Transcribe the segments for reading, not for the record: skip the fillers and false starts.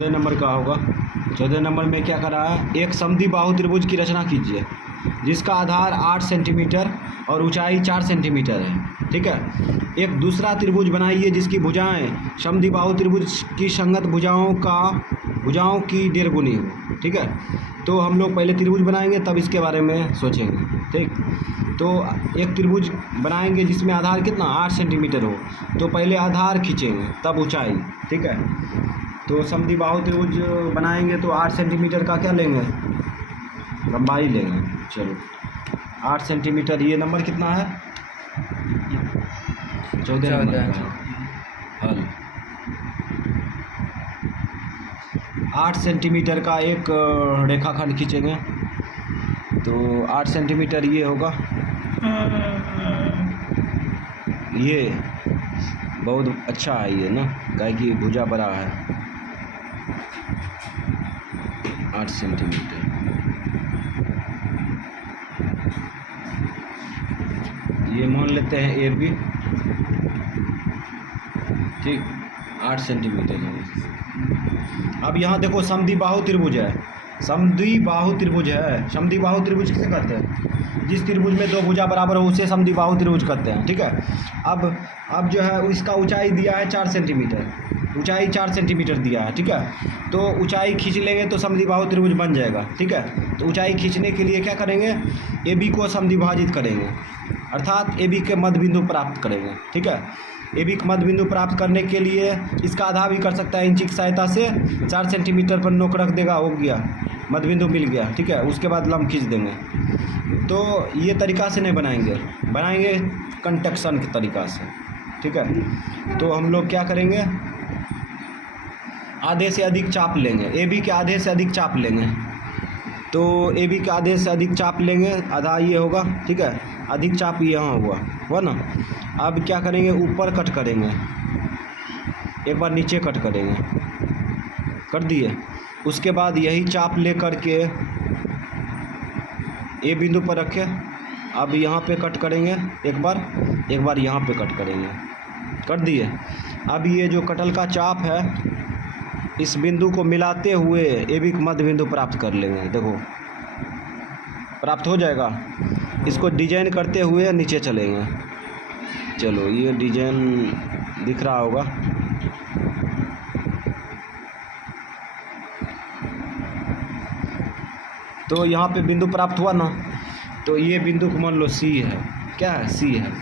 14 number का होगा। 14 number में क्या करा है, एक समद्विबाहु त्रिभुज की रचना कीजिए जिसका आधार 8 सेंटीमीटर और ऊंचाई 4 सेंटीमीटर है। ठीक है। एक दूसरा त्रिभुज बनाइए जिसकी भुजाएं समद्विबाहु त्रिभुज की संगत भुजाओं की 1.5 गुनी हो। ठीक है। तो हम लोग पहले त्रिभुज बनाएंगे तब इसके बारे में सोचेंगे। ठीक। तो एक त्रिभुज बनाएंगे जिसमें आधार कितना 8 सेंटीमीटर हो, तो पहले आधार खींचेंगे तब ऊंचाई। ठीक है। तो समद्विबाहु त्रिभुज बनाएंगे तो 8 सेंटीमीटर का क्या लेंगे, लंबाई लेंगे। चलो 8 सेंटीमीटर, ये नंबर कितना है 14 नंबर का हल। 8 सेंटीमीटर का एक रेखाखंड खींचेंगे तो 8 सेंटीमीटर ये होगा, ये बहुत अच्छा है ये ना, गाय की भुजा बड़ा है 8 सेंटीमीटर। ये मान लेते हैं ए बी। ठीक, 8 सेंटीमीटर है। अब यहाँ देखो समद्विबाहु त्रिभुज है, समद्विबाहु त्रिभुज है। समद्विबाहु त्रिभुज किसे कहते हैं, जिस त्रिभुज में दो भुजा बराबर हो उसे समद्विबाहु त्रिभुज कहते हैं। ठीक है। अब जो है इसका ऊंचाई दिया है 4 सेंटीमीटर, ऊंचाई 4 सेंटीमीटर दिया है। ठीक है। तो ऊंचाई खींच लेंगे तो समद्विबाहु त्रिभुज बन जाएगा। ठीक है। तो ऊंचाई खींचने के लिए क्या करेंगे, ए बी को समद्विभाजित करेंगे, अर्थात ए बी के मध्य बिंदु प्राप्त करेंगे। ठीक है। ए बी मध्य बिंदु प्राप्त करने के लिए इसका आधा भी कर सकता है, इंची की सहायता से 4 सेंटीमीटर पर नोक रख देगा, हो गया मध्य बिंदु मिल गया। ठीक है। उसके बाद लंब खींच देंगे। तो ये तरीका से नहीं बनाएंगे कंटेक्शन के तरीका से। ठीक है। तो हम लोग क्या करेंगे, आधे से अधिक चाप लेंगे, ए बी के आधे से अधिक चाप लेंगे। तो ए बी के आधे से अधिक चाप लेंगे, आधा ये होगा। ठीक है। अधिक चाप यहाँ हुआ ना। अब क्या करेंगे, ऊपर कट करेंगे, एक बार नीचे कट करेंगे, कर दिए। उसके बाद यही चाप ले करके ए बिंदु पर रखें। अब यहाँ पे कट करेंगे एक बार यहाँ पे कट करेंगे, कर दिए। अब ये जो कटल का चाप है इस बिंदु को मिलाते हुए ए बी मध्य बिंदु प्राप्त कर लेंगे। देखो प्राप्त हो जाएगा। इसको डिजाइन करते हुए नीचे चलेंगे। चलो ये डिजाइन दिख रहा होगा। तो यहाँ पे बिंदु प्राप्त हुआ ना, तो ये बिंदु को मान लो सी है। क्या है, सी है।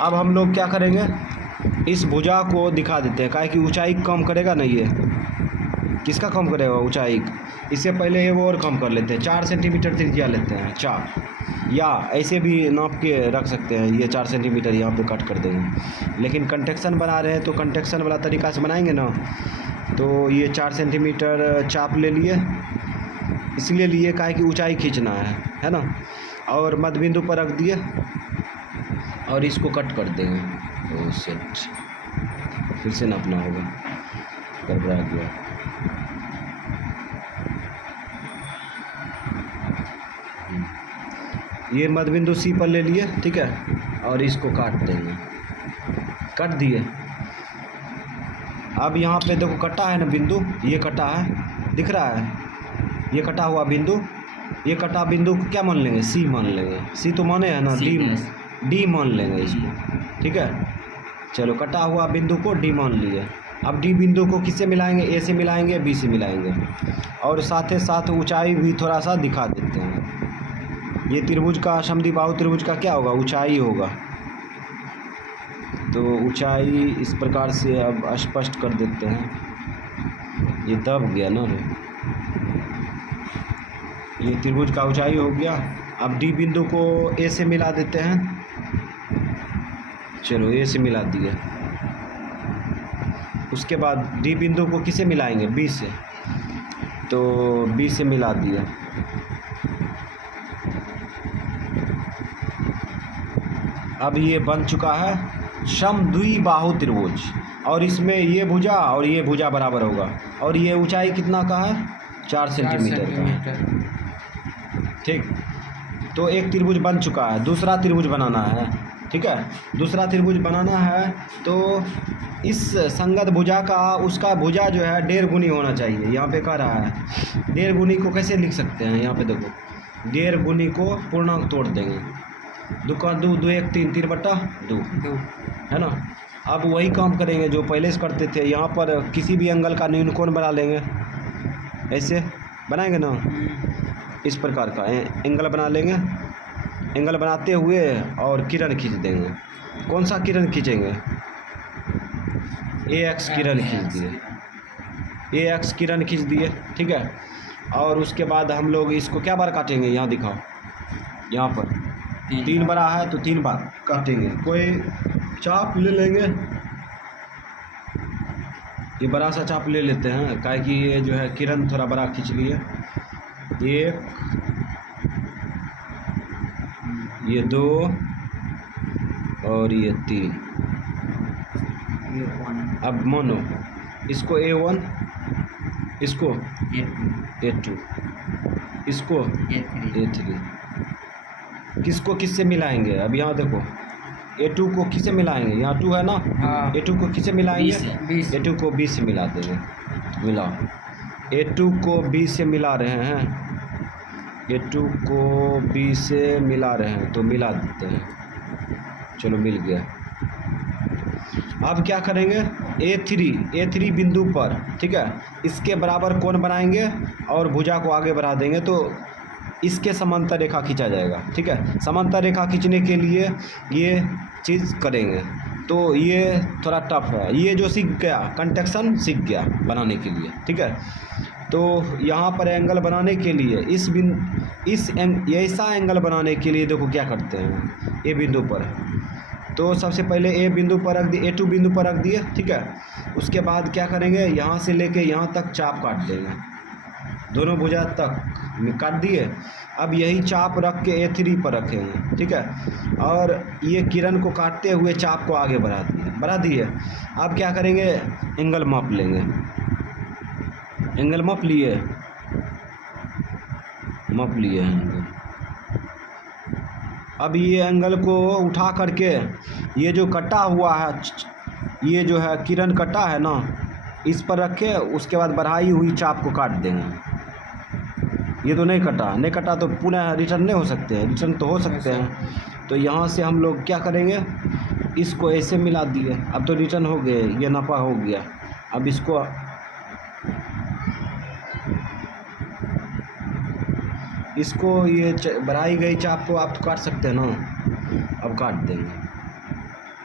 अब हम लोग क्या करेंगे, इस भुजा को दिखा देते हैं, काहे कि ऊंचाई कम करेगा ना, ये किसका कम करेगा ऊंचाई। इससे पहले ये वो और कम कर लेते हैं, 4 सेंटीमीटर त्रिज्या लेते हैं 4, या ऐसे भी नाप के रख सकते हैं, ये 4 सेंटीमीटर यहाँ पे कट कर देंगे। लेकिन कंटेक्शन बना रहे हैं तो कंटेक्शन वाला तरीका से बनाएंगे ना। तो ये 4 सेंटीमीटर चाप ले लिए, इसलिए लिए काहे कि ऊंचाई खींचना है ना। और मध्य बिंदु पर रख दिए और इसको कट कर देंगे। तो सेट फिर से नापना होगा, गड़बड़ा गया। ये मध्य बिंदु सी पर ले लिए। ठीक है। और इसको काट देंगे, कट दिए। अब यहाँ पे देखो कटा है ना बिंदु, ये कटा है, दिख रहा है ये कटा हुआ बिंदु। ये कटा बिंदु को क्या मान लेंगे, सी मान लेंगे। सी तो माने है ना, डी मान लेंगे इसको। ठीक है। चलो कटा हुआ बिंदु को डी मान लिए। अब डी बिंदु को किससे मिलाएंगे, ए से मिलाएंगे, बी से मिलाएंगे, और साथ ही साथ ऊंचाई भी थोड़ा सा दिखा देते हैं। ये त्रिभुज का, समद्विबाहु त्रिभुज का क्या होगा, ऊंचाई होगा। तो ऊंचाई इस प्रकार से अब स्पष्ट कर देते हैं। ये दब गया ना रे, ये त्रिभुज का ऊंचाई हो गया। अब डी बिंदु को ए से मिला देते हैं। चलो ए से मिला दिए। उसके बाद डी बिंदु को किसे मिलाएंगे, बी से, तो बी से मिला दिए। अब ये बन चुका है समद्विबाहु त्रिभुज, और इसमें ये भुजा और ये भुजा बराबर होगा, और ये ऊंचाई कितना का है, 4 सेंटीमीटर का है। ठीक। तो एक त्रिभुज बन चुका है, दूसरा त्रिभुज बनाना है। ठीक है। दूसरा त्रिभुज बनाना है तो इस संगत भुजा का उसका भुजा जो है 1.5 गुनी होना चाहिए। यहाँ पे कह रहा है 1.5 गुनी को कैसे लिख सकते हैं, यहाँ पे देखो 1.5 गुनी को पूर्णांक तोड़ देंगे, 2 का 2, 2 1 3, 3 बटा 2 है ना। अब वही काम करेंगे जो पहले से करते थे। यहाँ पर किसी भी एंगल का न्यूनकोण बना लेंगे, ऐसे बनाएंगे ना, इस प्रकार का एंगल बना लेंगे। एंगल बनाते हुए और किरण खींच देंगे। कौन सा किरण खींचेंगे, AX किरण खींच दिए, AX किरण खींच दिए, ठीक है। और उसके बाद हम लोग इसको क्या बार काटेंगे, यहाँ दिखाओ, यहाँ पर 3 बड़ा है तो 3 बार काटेंगे। कोई चाप ले लेंगे, ये बड़ा सा चाप ले लेते हैं, काहे कि ये जो है किरण थोड़ा बड़ा खींच लिए। 1, ये 2 और ये 3। अब मानो इसको A1, इसको A2, इसको A3। किसको किससे मिलाएंगे, अब यहाँ देखो A2 को किससे मिलाएंगे, यहाँ 2 है ना, A2 को किससे मिलाएंगे, A2 को B से मिला देंगे। मिलाओ, A2 को B से मिला रहे हैं, A2 को B से मिला रहे हैं तो मिला देते हैं। चलो मिल गया। अब क्या करेंगे, A3 बिंदु पर, ठीक है, इसके बराबर कोण बनाएंगे और भुजा को आगे बढ़ा देंगे तो इसके समांतर रेखा खींचा जाएगा, ठीक है। समांतर रेखा खींचने के लिए ये चीज़ करेंगे तो ये थोड़ा टफ है। ये जो सीख गया कंटेक्शन सीख गया बनाने के लिए, ठीक है। तो यहाँ पर एंगल बनाने के लिए ऐसा एंगल बनाने के लिए देखो क्या करते हैं, ए बिंदु पर, तो सबसे पहले ए बिंदु पर रख दिए, A2 बिंदु पर रख दिए, ठीक है। उसके बाद क्या करेंगे, यहाँ से लेके यहाँ तक चाप काट देंगे, दोनों भुजा तक काट दिए। अब यही चाप रख के A3 पर रखेंगे, ठीक है। और ये किरण को काटते हुए चाप को आगे बढ़ा दिए। अब क्या करेंगे, एंगल माप लेंगे, एंगल माप लिए एंगल। अब ये एंगल को उठा करके ये जो कटा हुआ है, ये जो है किरण कटा है ना, इस पर रखे, उसके बाद बढ़ाई हुई चाप को काट देंगे। ये तो नहीं कटा तो पुनः रिटर्न नहीं हो सकते हैं, रिटर्न तो हो सकते हैं। तो यहाँ से हम लोग क्या करेंगे, इसको ऐसे मिला दिए, अब तो रिटर्न हो गए, ये नफा हो गया। अब इसको ये बढ़ाई गई चाप को आप तो काट सकते हैं ना, अब काट देंगे।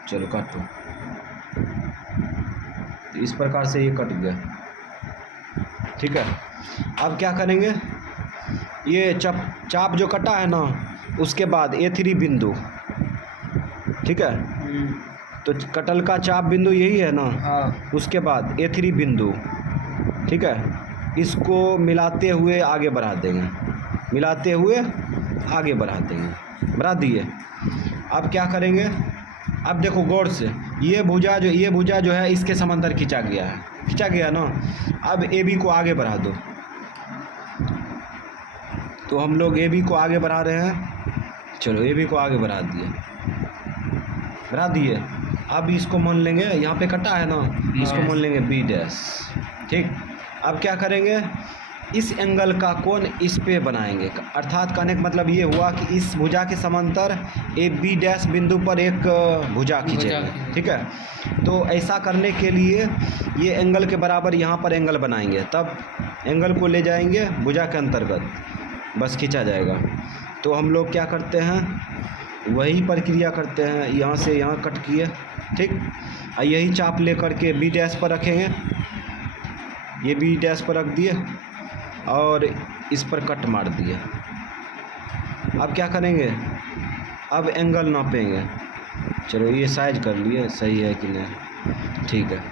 चलो काटो, तो इस प्रकार से ये कट गया, ठीक है। अब क्या करेंगे, ये चाप जो कटा है ना, उसके बाद A3 बिंदु, ठीक है, तो कटल का चाप बिंदु यही है ना, उसके बाद A3 बिंदु, ठीक है, इसको मिलाते हुए आगे बढ़ा देंगे, बढ़ा दिए। अब क्या करेंगे, अब देखो गौर से, ये भुजा जो है इसके समांतर खींचा गया ना। अब AB को आगे बढ़ा दो, तो हम लोग AB को आगे बढ़ा रहे हैं। चलो AB को आगे बढ़ा दिए। अब इसको मान लेंगे, यहाँ पे कटा है ना, इसको मान लेंगे B', ठीक। अब क्या करेंगे, इस एंगल का कोण इस पे बनाएंगे, अर्थात कहने का मतलब ये हुआ कि इस भुजा के समांतर B' बिंदु पर एक भुजा खींचेंगे, ठीक है। तो ऐसा करने के लिए ये एंगल के बराबर यहाँ पर एंगल बनाएंगे, तब एंगल को ले जाएंगे भुजा के अंतर्गत, बस खींचा जाएगा। तो हम लोग क्या करते हैं, वही प्रक्रिया करते हैं, यहाँ से यहाँ कट किए, ठीक। यही चाप ले करके B' पर रखेंगे, ये B' पर रख दिए और इस पर कट मार दिए। अब क्या करेंगे, अब एंगल नापेंगे। चलो ये साइज कर लिए, सही है कि नहीं, ठीक है।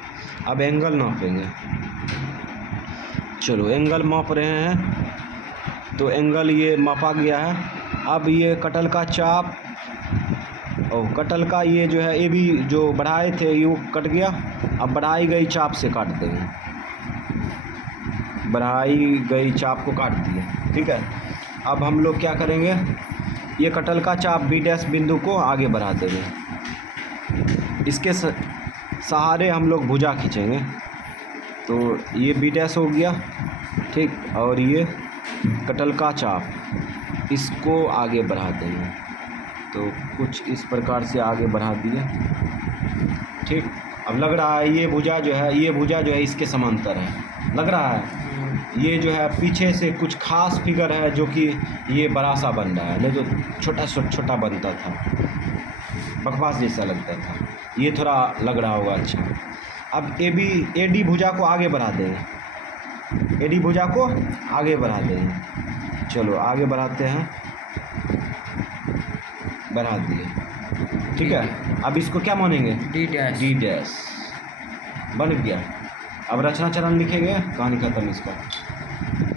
अब एंगल नापेंगे, चलो एंगल माप रहे हैं, तो एंगल ये मापा गया है। अब ये कटल का चाप और कटल का ये जो है AB जो बढ़ाए थे ये कट गया। अब बढ़ाई गई चाप से काट देंगे, बढ़ाई गई चाप को काट दिए, ठीक है। अब हम लोग क्या करेंगे, ये कटल का चाप B' बिंदु को आगे बढ़ा देंगे, इसके सहारे हम लोग भुजा खींचेंगे। तो ये बी डैश हो गया, ठीक। और ये कटल का चाप, इसको आगे बढ़ा देंगे। तो कुछ इस प्रकार से आगे बढ़ा दिए, ठीक। अब लग रहा है ये भुजा जो है, ये भुजा जो है इसके समांतर है, लग रहा है। ये जो है पीछे से कुछ खास फिगर है जो कि ये बड़ा सा बन रहा है, नहीं तो छोटा छोटा बनता था, बकवास जैसा लगता था। ये थोड़ा लग रहा होगा अच्छा। अब ए डी भुजा को आगे बढ़ा देंगे, ए डी भुजा को आगे बढ़ा देंगे। चलो आगे बढ़ाते हैं, बढ़ा दिए, ठीक है। अब इसको क्या मानेंगे, डी डैश बन गया। अब रचना चरण लिखेंगे, कहानी खत्म इसका।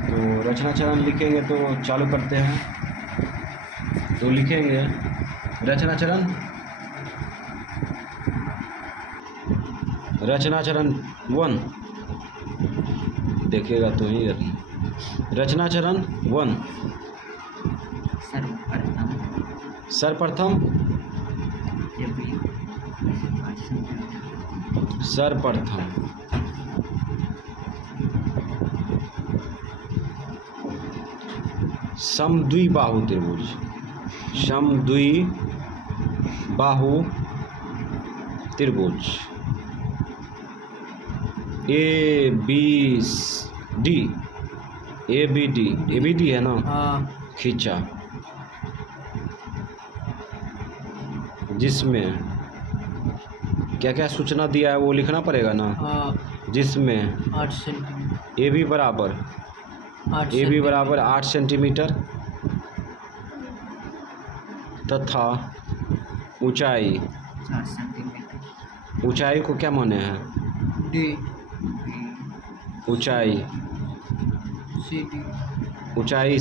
तो रचना चरण लिखेंगे तो चालू करते हैं। तो लिखेंगे रचना चरण, रचना चरण 1 देखेगा तो ही। रचना चरण 1, सर्वप्रथम समद्विबाहु त्रिभुज, समद्विबाहु त्रिभुज ए बी डी है ना, खींचा, जिसमें क्या क्या सूचना दिया है वो लिखना पड़ेगा ना। जिसमें ए बी बराबर 8 सेंटीमीटर तथा ऊंचाई को क्या माने हैं, ऊंचाई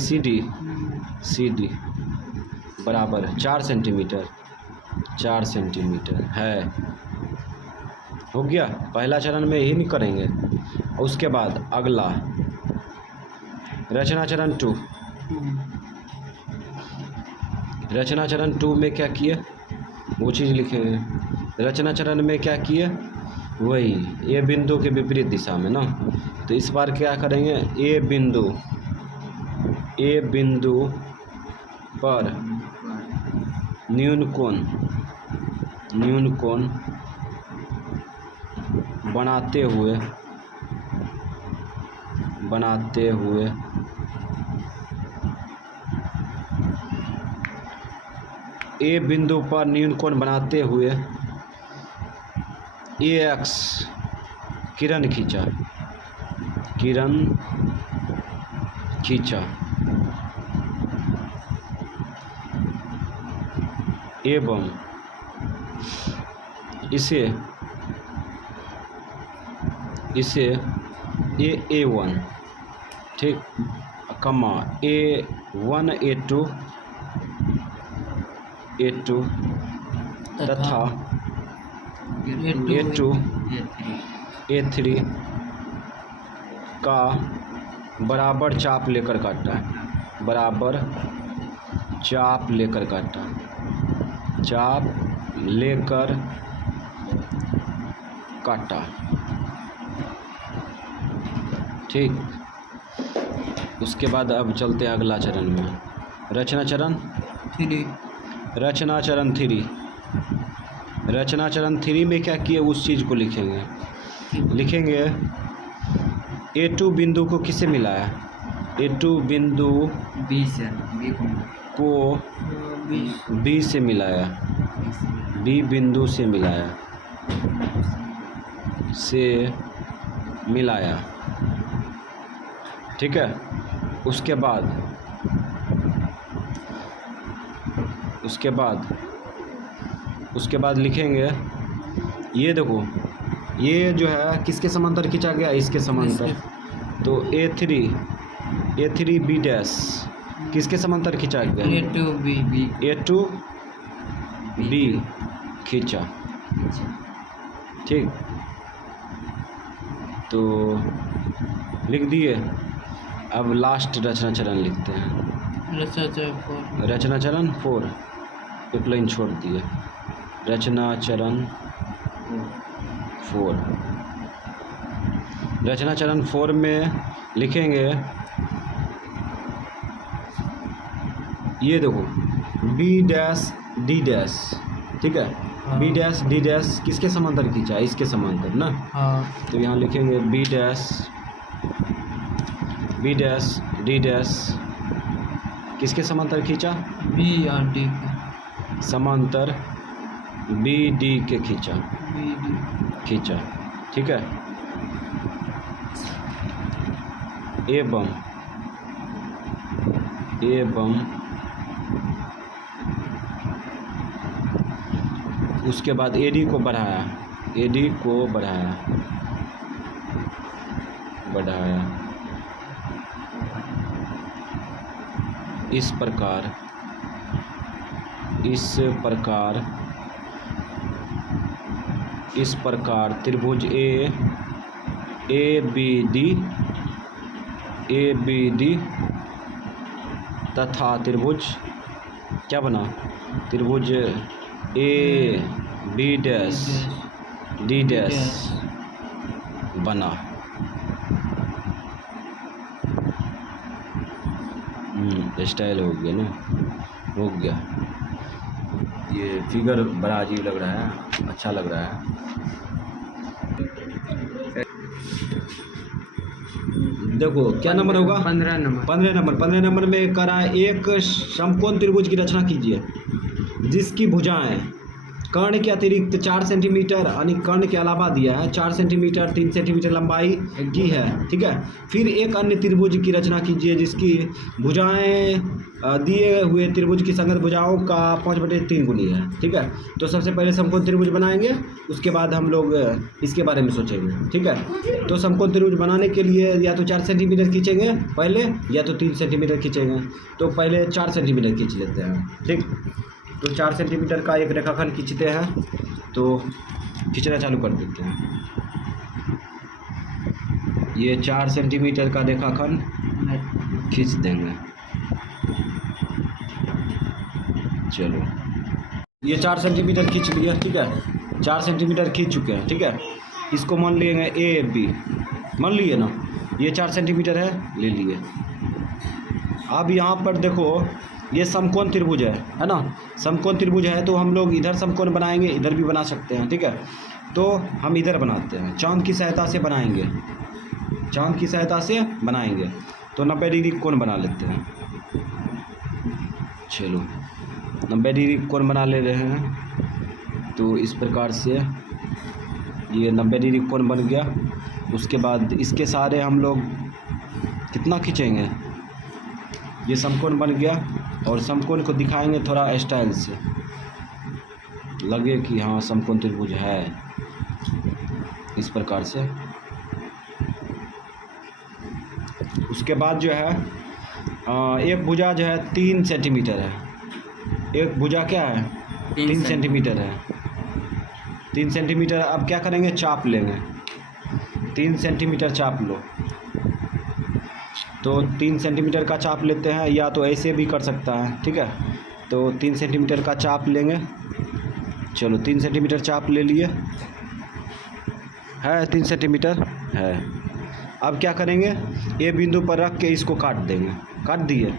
सी डी बराबर 4 सेंटीमीटर है। हो गया। पहला चरण में यही नहीं करेंगे। उसके बाद अगला रचना चरण 2, रचना चरण 2 में क्या किए वो चीज़ लिखेंगे। रचना चरण में क्या किए, वही ए बिंदु के विपरीत दिशा में ना। तो इस बार क्या करेंगे, ए बिंदु पर न्यून कोण बनाते हुए ए बिंदु पर न्यून कोण बनाते हुए ए एक्स किरण खींचा एवं इसे A1, ठीक, कमा A1 A2 तथा A2 A3 का बराबर चाप लेकर काटा, ठीक। उसके बाद अब चलते हैं अगला चरण में, रचना चरण 3 में क्या किए उस चीज़ को लिखेंगे। A2 बिंदु को किससे मिलाया, A2 बिंदु को B से मिलाया, B बिंदु से मिलाया, ठीक है। उसके बाद लिखेंगे, ये देखो ये जो है किसके समांतर खींचा गया, इसके समांतर। तो A3 B डैश किसके समांतर खींचा गया, A2 B खींचा, ठीक। तो लिख दिए। अब लास्ट रचना चरण लिखते हैं, रचना चरण 4 एक लाइन छोड़ दिए, रचना चरण 4। रचना चरण 4 में लिखेंगे, ये देखो B डैश D डैश, ठीक है। B डैश D डैश किसके समांतर खींचा है? इसके समांतर ना। हाँ। तो यहाँ लिखेंगे B डैश D डैश किसके समांतर खींचा? B और D के समांतर B D के खींचा, ठीक है। एवं उसके बाद AD को बढ़ाया, इस प्रकार त्रिभुज ABD तथा त्रिभुज क्या बना? त्रिभुज AB डैश D डैश बना। स्टाइल हो गया ना, हो गया। ये फिगर बड़ा अजीब लग रहा है, अच्छा लग रहा है। देखो क्या नंबर होगा? 15 नंबर में करा एक समकोण त्रिभुज की रचना कीजिए जिसकी भुजाएं कर्ण के अतिरिक्त 4 सेंटीमीटर, यानी कर्ण के अलावा दिया है 4 सेंटीमीटर 3 सेंटीमीटर लंबाई की है, ठीक है। फिर एक अन्य त्रिभुज की रचना कीजिए जिसकी भुजाएं दिए हुए त्रिभुज की संगत भुजाओं का 5/3 गुनी है, ठीक है। तो सबसे पहले समकोण त्रिभुज बनाएंगे, उसके बाद हम लोग इसके बारे में सोचेंगे, ठीक है। तो समकोण त्रिभुज बनाने के लिए या तो 4 सेंटीमीटर खींचेंगे पहले, या तो 3 सेंटीमीटर खींचेंगे। तो पहले 4 सेंटीमीटर खींच लेते हैं, ठीक। तो 4 सेंटीमीटर का एक रेखाखंड खींचते हैं, तो खींचना चालू कर देते हैं। ये 4 सेंटीमीटर का रेखाखंड खींच देंगे। चलो ये 4 सेंटीमीटर खींच लिया, ठीक है। 4 सेंटीमीटर खींच चुके हैं, ठीक है। इसको मान लेंगे AB, मान लिए ना, ये 4 सेंटीमीटर है, ले लिए। अब यहाँ पर देखो ये समकोण त्रिभुज है ना। समकोण त्रिभुज है तो हम लोग इधर समकोण बनाएंगे, इधर भी बना सकते हैं, ठीक है। तो हम इधर बनाते हैं, चांद की सहायता से बनाएंगे, तो 90 डिग्री कोण बना लेते हैं। चलो 90 डिग्री कोण बना ले रहे हैं। तो इस प्रकार से ये 90 डिग्री कोण बन गया। उसके बाद इसके सारे हम लोग कितना खींचेंगे? ये समकोण बन गया, और समकोण को दिखाएंगे थोड़ा स्टाइल से, लगे कि हाँ समकोण त्रिभुज है, इस प्रकार से। उसके बाद जो है एक भुजा जो है 3 सेंटीमीटर है, एक भुजा क्या है 3 सेंटीमीटर है, 3 सेंटीमीटर। अब क्या करेंगे? चाप लेंगे, 3 सेंटीमीटर चाप लो। तो 3 सेंटीमीटर का चाप लेते हैं, या तो ऐसे भी कर सकता है, ठीक है। तो 3 सेंटीमीटर का चाप लेंगे। चलो 3 सेंटीमीटर चाप ले लिए, है 3 सेंटीमीटर है। अब क्या करेंगे? ए बिंदु पर रख के इसको काट देंगे, काट दिए।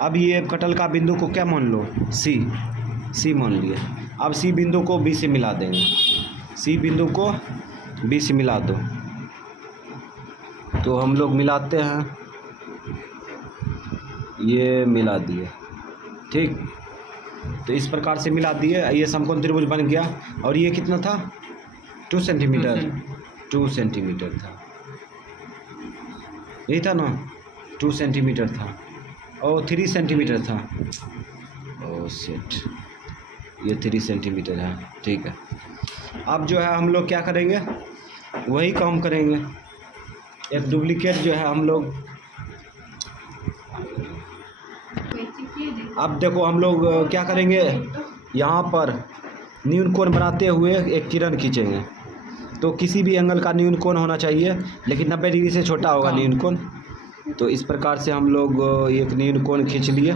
अब ये कटल का बिंदु को क्या मान लो? सी मान लिए। अब सी बिंदु को बी से मिला देंगे, सी बिंदु को बी से मिला दो। तो हम लोग मिलाते हैं, ये मिला दिए, ठीक। तो इस प्रकार से मिला दिए, ये समकोण त्रिभुज बन गया। और ये कितना था? 2 सेंटीमीटर, 2 सेंटीमीटर था, यही था ना, 2 सेंटीमीटर था, और 3 सेंटीमीटर था। ओह शिट, ये 3 सेंटीमीटर है, ठीक है। अब जो है हम लोग क्या करेंगे? वही काम करेंगे, एक डुप्लीकेट जो है हम लोग। अब देखो हम लोग क्या करेंगे, यहाँ पर न्यून कोण बनाते हुए एक किरण खींचेंगे। तो किसी भी एंगल का न्यून कोण होना चाहिए, लेकिन 90 डिग्री से छोटा होगा न्यून कोण। तो इस प्रकार से हम लोग एक न्यून कोण खींच लिए,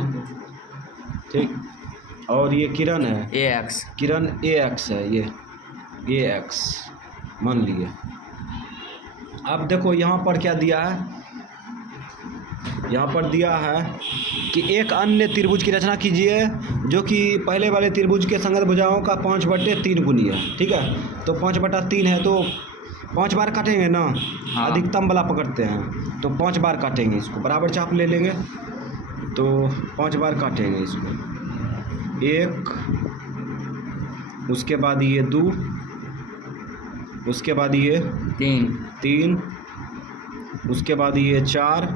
ठीक। और ये किरण है AX, किरण AX है, ये ये x मान लिए। अब देखो यहाँ पर क्या दिया है, यहाँ पर दिया है कि एक अन्य त्रिभुज की रचना कीजिए जो कि पहले वाले त्रिभुज के संगत भुजाओं का 5/3 गुनी है। ठीक है, तो 5/3 है तो 5 बार काटेंगे ना। हाँ। अधिकतम वाला पकड़ते हैं तो 5 बार काटेंगे इसको, बराबर चाप ले लेंगे तो 5 बार काटेंगे इसको। 1, उसके बाद ये 2, उसके बाद ये 3, उसके बाद ये 4,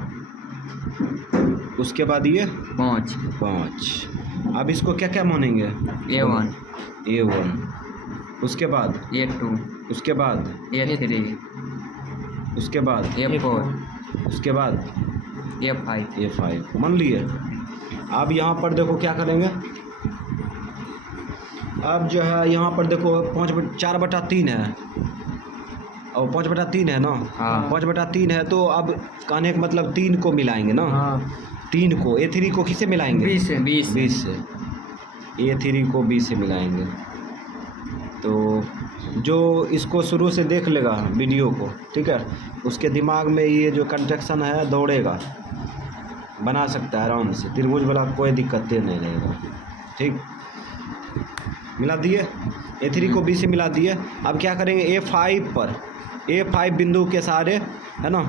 उसके बाद ये 5। अब इसको क्या क्या मानेंगे? A1, उसके बाद A2, उसके बाद A3, उसके बाद A4, उसके बाद A5। मान लिए। अब यहाँ पर देखो क्या करेंगे, अब जो है यहाँ पर देखो 4/3 है और 5/3 है ना। हाँ। 5/3 है तो अब कहने का मतलब 3 को मिलाएंगे ना। 3 को A3 को किससे मिलाएंगे? 20 से। A3 को 20 से मिलाएंगे। तो जो इसको शुरू से देख लेगा वीडियो को, ठीक है, उसके दिमाग में ये जो कंस्ट्रक्शन है दौड़ेगा, बना सकता है आराम से। त्रिभुज वाला कोई दिक्कत नहीं रहेगा। ठीक, मिला दिए, A3 को B से मिला दिए। अब क्या करेंगे, A5 बिंदु के सारे है ना,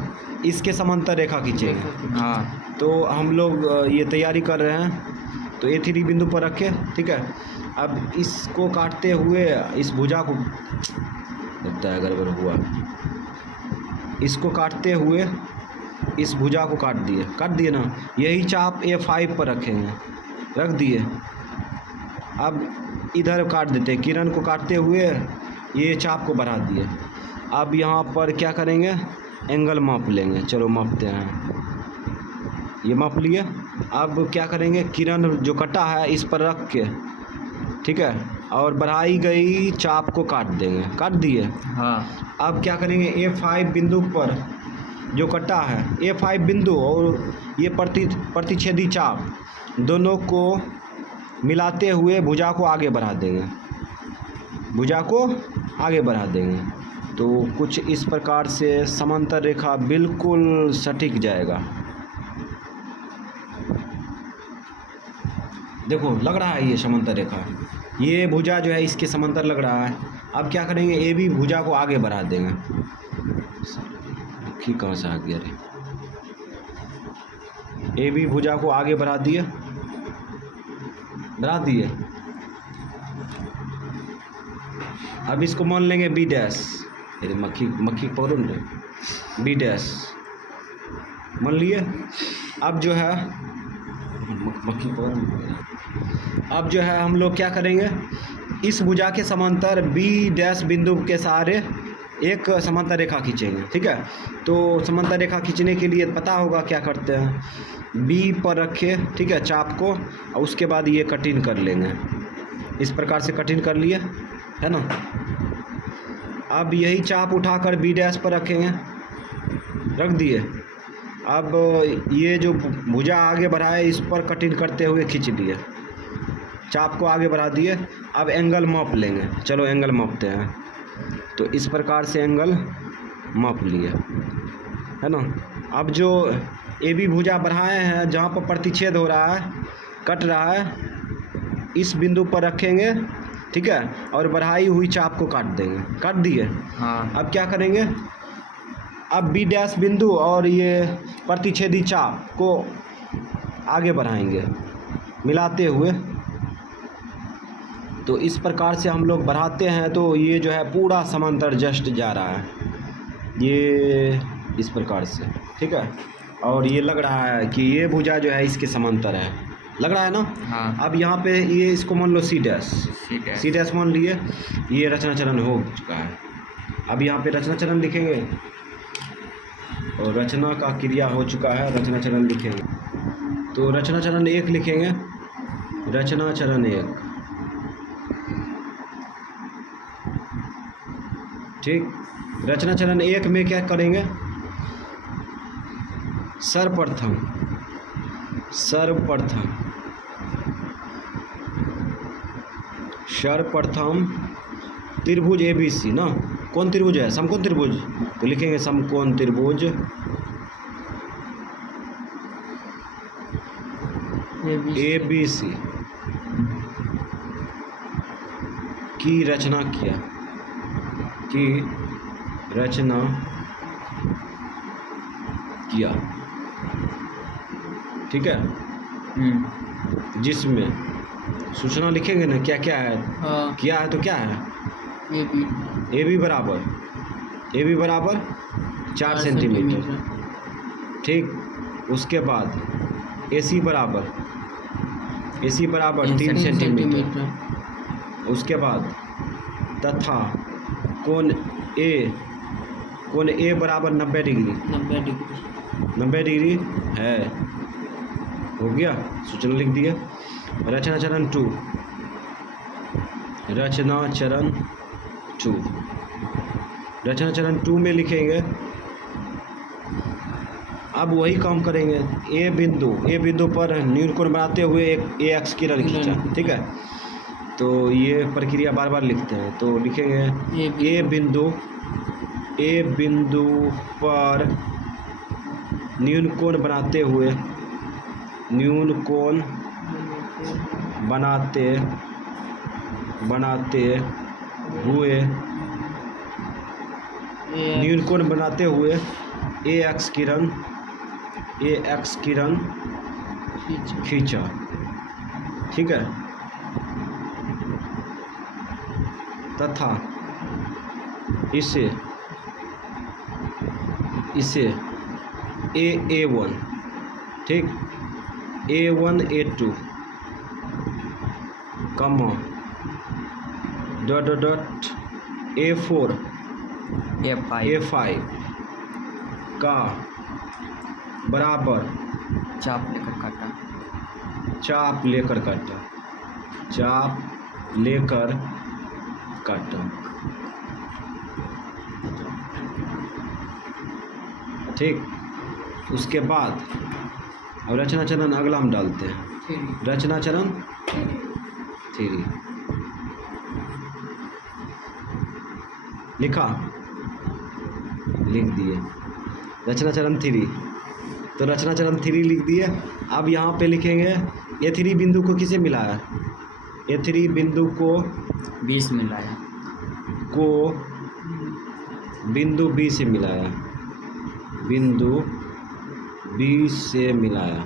इसके समांतर रेखा खींचेंगे। हाँ। तो हम लोग ये तैयारी कर रहे हैं। तो A3 बिंदु पर रखे, ठीक है। अब इसको काटते हुए इस भुजा को, लगता है गड़बड़ हुआ, इसको काटते हुए इस भुजा को काट दिए ना। यही चाप A5 पर रखेंगे, रख दिए। अब इधर काट देते हैं, किरण को काटते हुए ये चाप को बढ़ा दिए। अब यहाँ पर क्या करेंगे, एंगल माप लेंगे। चलो मापते हैं, ये माप लिए। अब क्या करेंगे, किरण जो कटा है इस पर रख के, ठीक है, और बढ़ाई गई चाप को काट देंगे। काट दिए। हाँ। अब क्या करेंगे, A5 बिंदु पर जो कटा है, A5 बिंदु और ये प्रतिच्छेदी चाप दोनों को मिलाते हुए भुजा को आगे बढ़ा देंगे। तो कुछ इस प्रकार से समांतर रेखा बिल्कुल सटीक जाएगा। देखो लग रहा है ये समांतर रेखा, ये भुजा जो है इसके समांतर लग रहा है। अब क्या करेंगे, ये भी भुजा को आगे बढ़ा देंगे। ठीक, कहाँ से आ गया रे, ये भी भुजा को आगे बढ़ा दिए। अब इसको मान लेंगे B'। अरे मक्खी पकड़ो ना, B' मान लिए। अब जो है अब जो है हम लोग क्या करेंगे, इस भुजा के समांतर B' बिंदु के सहारे एक समांतर रेखा खींचेंगे। ठीक है, तो समांतर रेखा खींचने के लिए पता होगा क्या करते हैं, B पर रखे, ठीक है, चाप को, और उसके बाद ये कटिंग कर लेंगे। इस प्रकार से कटिंग कर लिए, है ना। अब यही चाप उठाकर B' पर रखेंगे, रख दिए। अब ये जो भुजा आगे बढ़ाए इस पर कटिंग करते हुए खींच लिए, चाप को आगे बढ़ा दिए। अब एंगल माप लेंगे। चलो एंगल मापते हैं। तो इस प्रकार से एंगल माप लिए, है ना। अब जो AB भुजा बढ़ाए हैं, जहाँ पर प्रतिच्छेद हो रहा है, कट रहा है, इस बिंदु पर रखेंगे, ठीक है, और बढ़ाई हुई चाप को काट देंगे। काट दिए। हाँ। अब क्या करेंगे, अब B' बिंदु और ये प्रतिच्छेदी चाप को आगे बढ़ाएंगे मिलाते हुए। तो इस प्रकार से हम लोग बढ़ाते हैं तो ये जो है पूरा समांतर जस्ट जा रहा है, ये इस प्रकार से, ठीक है। और ये लग रहा है कि ये भुजा जो है इसके समांतर है, लग रहा है ना। हाँ। अब यहाँ पे ये इसको मान लो C' मान लिए। ये रचना चरण हो चुका है। अब यहाँ पे रचना चरण लिखेंगे और रचना का क्रिया हो चुका है, रचना चरण लिखेंगे। तो रचना चरण 1 लिखेंगे, रचना चरण 1, ठीक। रचना चरण 1 में क्या करेंगे, सर्वप्रथम त्रिभुज ए बी सी ना, कौन त्रिभुज है? समकोण त्रिभुज। तो लिखेंगे समकोण त्रिभुज ए बी सी की रचना किया, की रचना किया, ठीक है। जिसमें सूचना लिखेंगे ना, क्या क्या है, हाँ। किया है तो क्या है, ए बी बराबर 4 सेंटीमीटर, ठीक। उसके बाद ए सी बराबर 3 सेंटीमीटर। उसके बाद तथा कोण ए बराबर 90 डिग्री है। हो गया, सूचना लिख दिया। रचना चरण 2, रचना चरण 2 में लिखेंगे, अब वही काम करेंगे। ए बिंदु पर न्यून कोण बनाते हुए एक ए एक्स किरण खींचा, ठीक है। तो ये प्रक्रिया बार बार लिखते हैं, तो लिखेंगे ए बिंदु पर न्यून कोण बनाते हुए न्यून कोण बनाते हुए ए एक्स किरण खींचा, ठीक है। तथा इसे A1, ठीक, A1 A2 कमा डॉट A4 A5 का बराबर चाप लेकर काटा, ठीक। उसके बाद अब रचना चरण अगला हम डालते हैं, रचना चरण 3 लिख दिए, रचना चरण 3। तो रचना चरण 3 लिख दिए। अब यहाँ पे लिखेंगे A3 बिंदु को किसे मिलाया, A3 बिंदु को 20 मिलाया, को बिंदु B से मिलाया,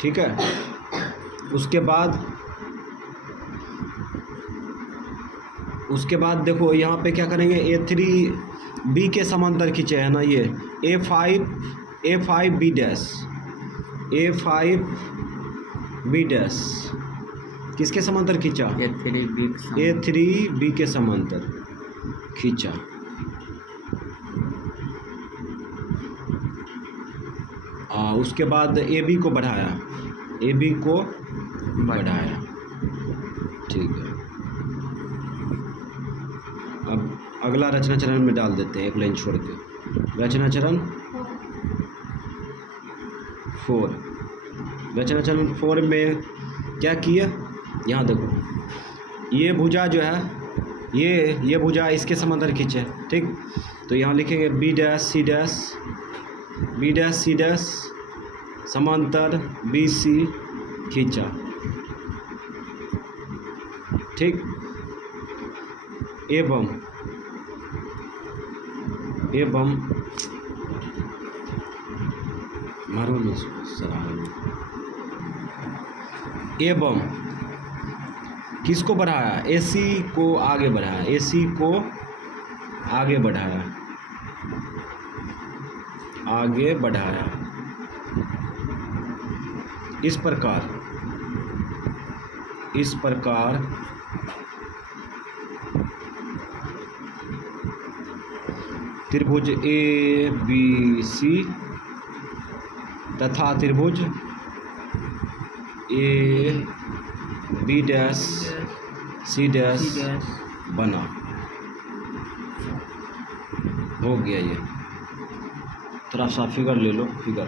ठीक है। उसके बाद देखो यहाँ पे क्या करेंगे, A3 B के समांतर खींचे है ना, ये A5 B डैश किसके समांतर खींचा, A3 B के समांतर खींचा। उसके बाद AB को बढ़ाया, ठीक है। अब अगला रचना चरण में डाल देते हैं, एक लाइन छोड़ के। रचना चरण 4, रचना चरण 4 में क्या किया, यहाँ देखो, ये भुजा जो है, ये भुजा इसके समांतर खींचे, ठीक। तो यहाँ लिखेंगे B डैश C डैश समांतर BC खींचा, ठीक। एवं किसको बढ़ाया, AC को आगे बढ़ाया, इस प्रकार त्रिभुज ABC तथा त्रिभुज AB डैश C डैश बना। हो गया ये, थोड़ा सा फिगर ले लो, ठीक है।